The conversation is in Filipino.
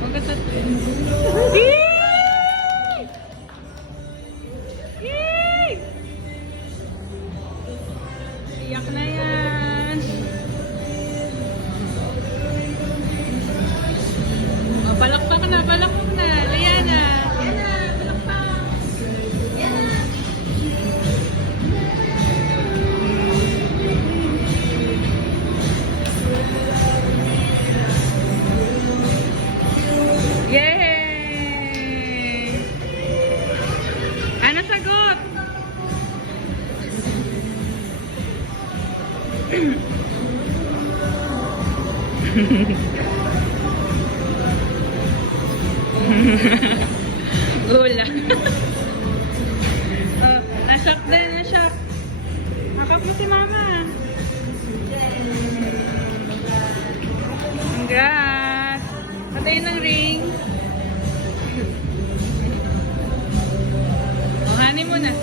Magkasat. Yay! Iyak na yan. Oh, palakpak na, palakpak na. Liana. Liana, palakpak. Liana. Yay! Ano sagot? Gula. Oh, na-shock din, na-shock. Hakap mo si mama. Congrats! Patayin ng ring. Oh, honey mo na.